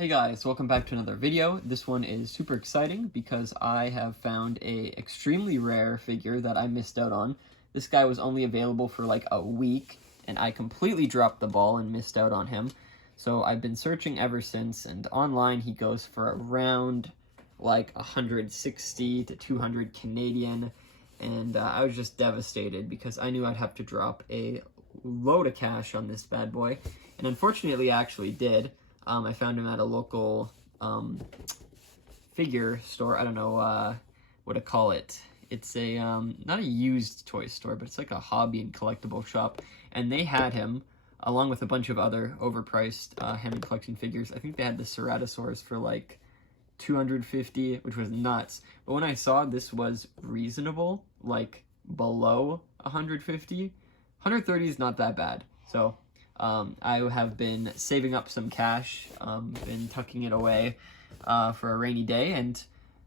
Hey guys, welcome back to another video. This one is super exciting because I have found a extremely rare figure that I missed out on. This guy was only available for like a week and I completely dropped the ball and missed out on him. So I've been searching ever since, and online he goes for around like 160 to 200 Canadian, and I was just devastated because I knew I'd have to drop a load of cash on this bad boy, and unfortunately I actually did. I found him at a local figure store. I don't know what to call it. It's a not a used toy store, but it's like a hobby and collectible shop, and they had him along with a bunch of other overpriced Hammond collection figures. I think they had the Ceratosaurus for like $250, which was nuts. But when I saw this was reasonable, like below $150, $130 is not that bad. So I have been saving up some cash, been tucking it away for a rainy day, and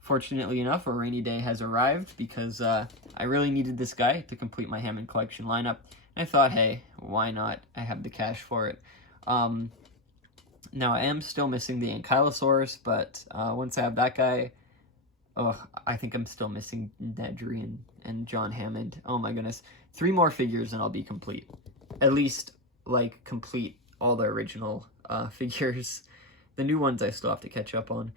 fortunately enough, a rainy day has arrived because I really needed this guy to complete my Hammond collection lineup. And I thought, hey, why not? I have the cash for it. Now, I am still missing the Ankylosaurus, but once I have that guy, I think I'm still missing Nedry and John Hammond. Oh my goodness. 3 more figures and I'll be complete. At least, like, complete all the original figures. The new ones I still have to catch up on.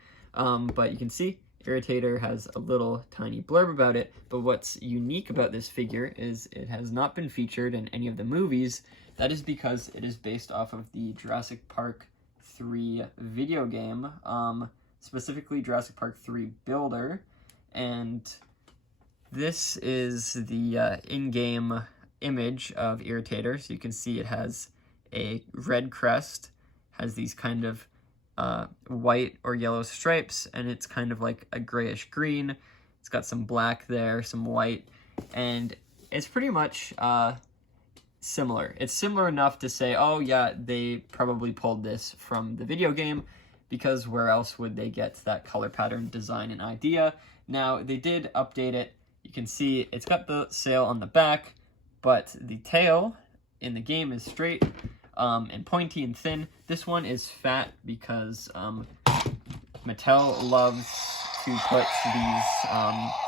But you can see, Irritator has a little tiny blurb about it, but what's unique about this figure is it has not been featured in any of the movies. That is because it is based off of the Jurassic Park 3 video game, specifically Jurassic Park 3 Builder, and this is the in-game image of Irritator. So you can see it has a red crest, has these kind of white or yellow stripes, and it's kind of like a grayish green. It's got some black there, some white, and it's pretty much similar. It's similar enough to say, oh yeah, they probably pulled this from the video game, because where else would they get that color pattern, design, and idea? Now, they did update it. You can see it's got the sail on the back, but the tail in the game is straight and pointy and thin. This one is fat because Mattel loves to put these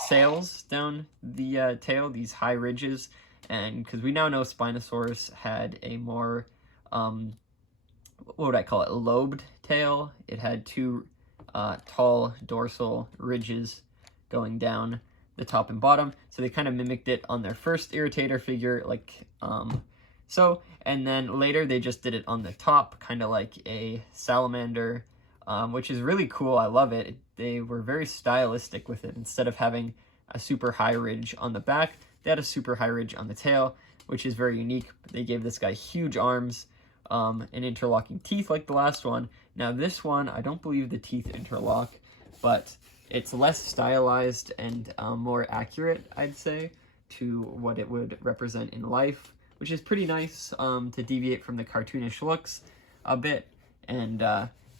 sails down the tail, these high ridges, and because we now know Spinosaurus had a more, what would I call it, lobed tail. It had 2 tall dorsal ridges going down the top and bottom, so they kind of mimicked it on their first Irritator figure, like so, and then later they just did it on the top, kind of like a salamander, which is really cool. I love it. They were very stylistic with it. Instead of having a super high ridge on the back, they had a super high ridge on the tail, which is very unique. They gave this guy huge arms and interlocking teeth like the last one. Now this one, I don't believe the teeth interlock, but it's less stylized and more accurate, I'd say, to what it would represent in life, which is pretty nice to deviate from the cartoonish looks a bit. And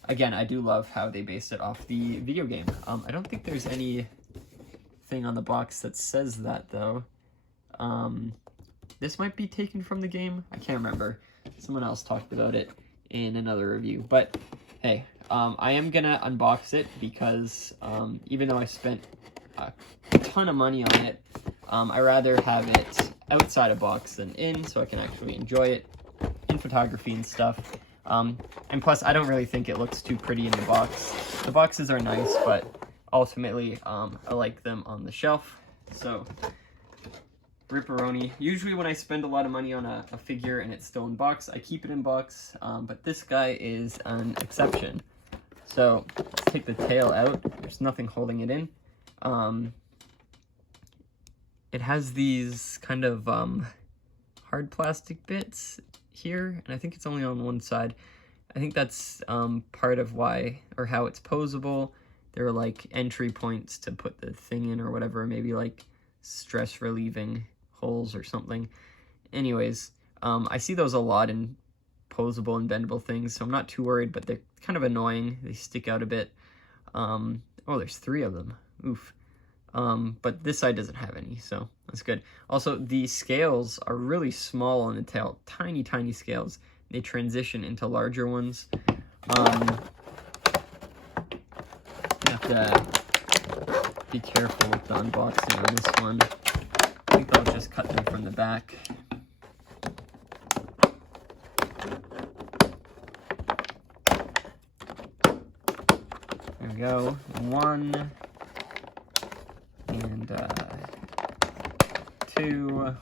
again, I do love how they based it off the video game. I don't think there's anything on the box that says that, though. This might be taken from the game. I can't remember. Someone else talked about it in another review. But hey, I am gonna unbox it because even though I spent a ton of money on it, I rather have it outside a box than in, so I can actually enjoy it in photography and stuff. And plus, I don't really think it looks too pretty in the box. The boxes are nice, but ultimately, I like them on the shelf. So, ripperoni. Usually when I spend a lot of money on a figure and it's still in box, I keep it in box, but this guy is an exception. So, let's take the tail out. There's nothing holding it in. It has these kind of hard plastic bits here, and I think it's only on one side. I think that's part of why, or how it's posable. There are like entry points to put the thing in or whatever, maybe like stress relieving holes or something. Anyways, I see those a lot in posable and bendable things, so I'm not too worried, but they're kind of annoying. They stick out a bit. Oh, there's 3 of them. Oof. But this side doesn't have any, so that's good. Also, the scales are really small on the tail, tiny, tiny scales. They transition into larger ones. be careful with the unboxing on this one. I think I'll just cut them from the back. There we go. One. And, 2.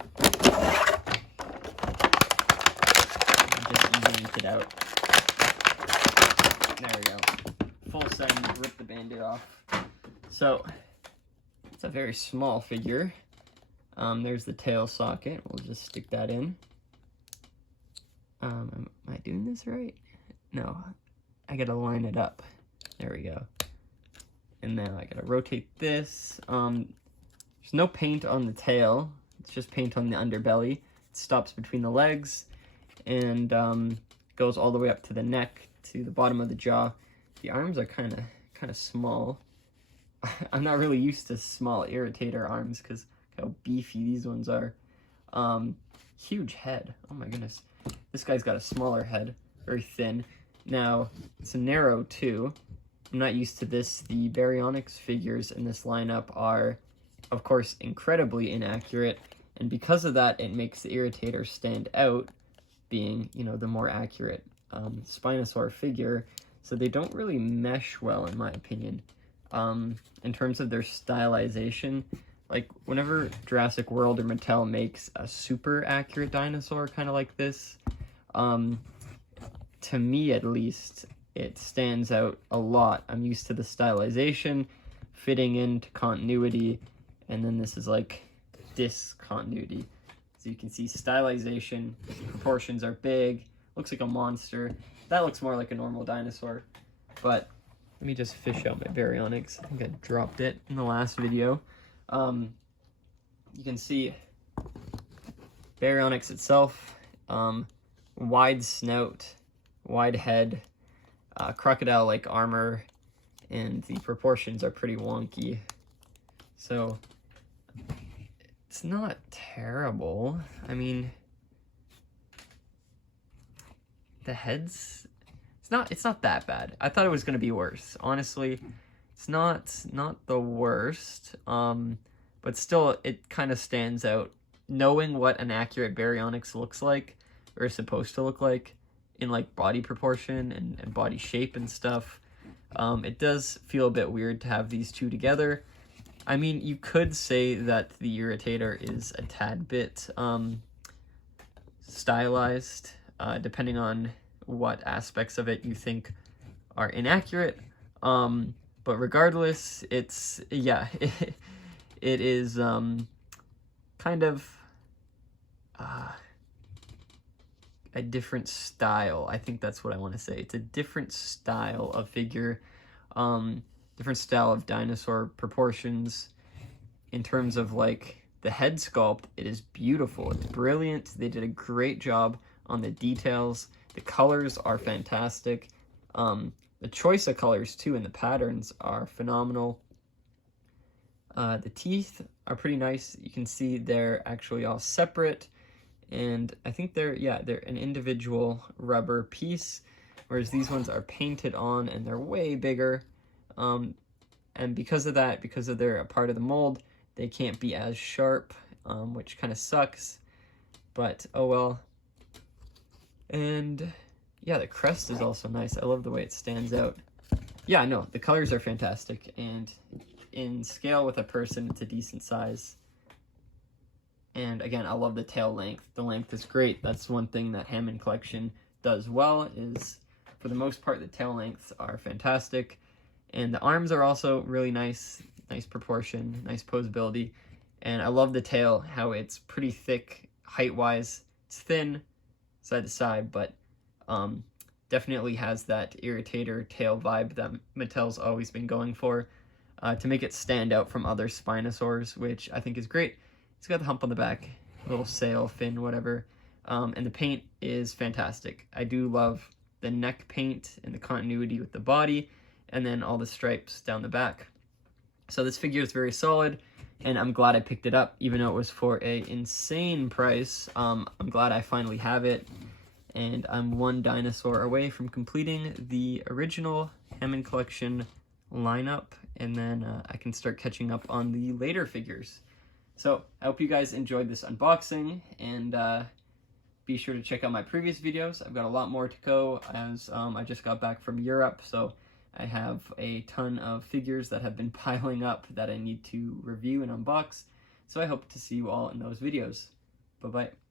Just yank it out. There we go. Full send, rip the band-aid off. So, it's a very small figure. There's the tail socket. We'll just stick that in. Am I doing this right? No. I gotta line it up. There we go. And now I gotta rotate this. There's no paint on the tail. It's just paint on the underbelly. It stops between the legs and goes all the way up to the neck, to the bottom of the jaw. The arms are kind of small. I'm not really used to small Irritator arms because how beefy these ones are. Huge head. Oh my goodness. This guy's got a smaller head, very thin. Now, it's a narrow too. I'm not used to this. The Baryonyx figures in this lineup are, of course, incredibly inaccurate. And because of that, it makes the Irritator stand out, being, you know, the more accurate Spinosaur figure. So they don't really mesh well, in my opinion. In terms of their stylization, like whenever Jurassic World or Mattel makes a super accurate dinosaur kind of like this, to me at least, it stands out a lot. I'm used to the stylization, fitting into continuity, and then this is like discontinuity. So you can see stylization, proportions are big, looks like a monster. That looks more like a normal dinosaur, but let me just fish out my Baryonyx. I think I dropped it in the last video. You can see Baryonyx itself, wide snout, wide head, crocodile-like armor, and the proportions are pretty wonky. So it's not terrible. I mean, the head's it's not that bad. I thought it was gonna be worse. Honestly, it's not the worst. But still, it kind of stands out. Knowing what an accurate Baryonyx looks like, or is supposed to look like, in like body proportion and body shape and stuff, it does feel a bit weird to have these two together. I mean, you could say that the Irritator is a tad bit stylized, depending on what aspects of it you think are inaccurate. But regardless, it's, yeah, it is kind of a different style. I think that's what I want to say. It's a different style of figure, different style of dinosaur proportions. In terms of like the head sculpt, it is beautiful. It's brilliant. They did a great job on the details. The colors are fantastic. The choice of colors too and the patterns are phenomenal. The teeth are pretty nice. You can see they're actually all separate, and I think they're an individual rubber piece, whereas these ones are painted on and they're way bigger. And because of that, because of they're a part of the mold, they can't be as sharp, which kind of sucks, but oh well. And yeah, the crest is also nice. I love the way it stands out. Yeah, no, the colors are fantastic, and in scale with a person, it's a decent size. And again, I love the tail length. The length is great. That's one thing that Hammond collection does well, is for the most part, the tail lengths are fantastic. And the arms are also really nice, nice proportion, nice posability. And I love the tail, how it's pretty thick height-wise. It's thin side to side, but definitely has that Irritator tail vibe that Mattel's always been going for, to make it stand out from other Spinosaurs, which I think is great. It's got the hump on the back, little sail, fin, whatever. And the paint is fantastic. I do love the neck paint and the continuity with the body, and then all the stripes down the back. So this figure is very solid, and I'm glad I picked it up, even though it was for an insane price. I'm glad I finally have it, and I'm one dinosaur away from completing the original Hammond collection lineup, and then I can start catching up on the later figures. So I hope you guys enjoyed this unboxing, and be sure to check out my previous videos. I've got a lot more to go, as I just got back from Europe, so I have a ton of figures that have been piling up that I need to review and unbox. So I hope to see you all in those videos. Bye-bye.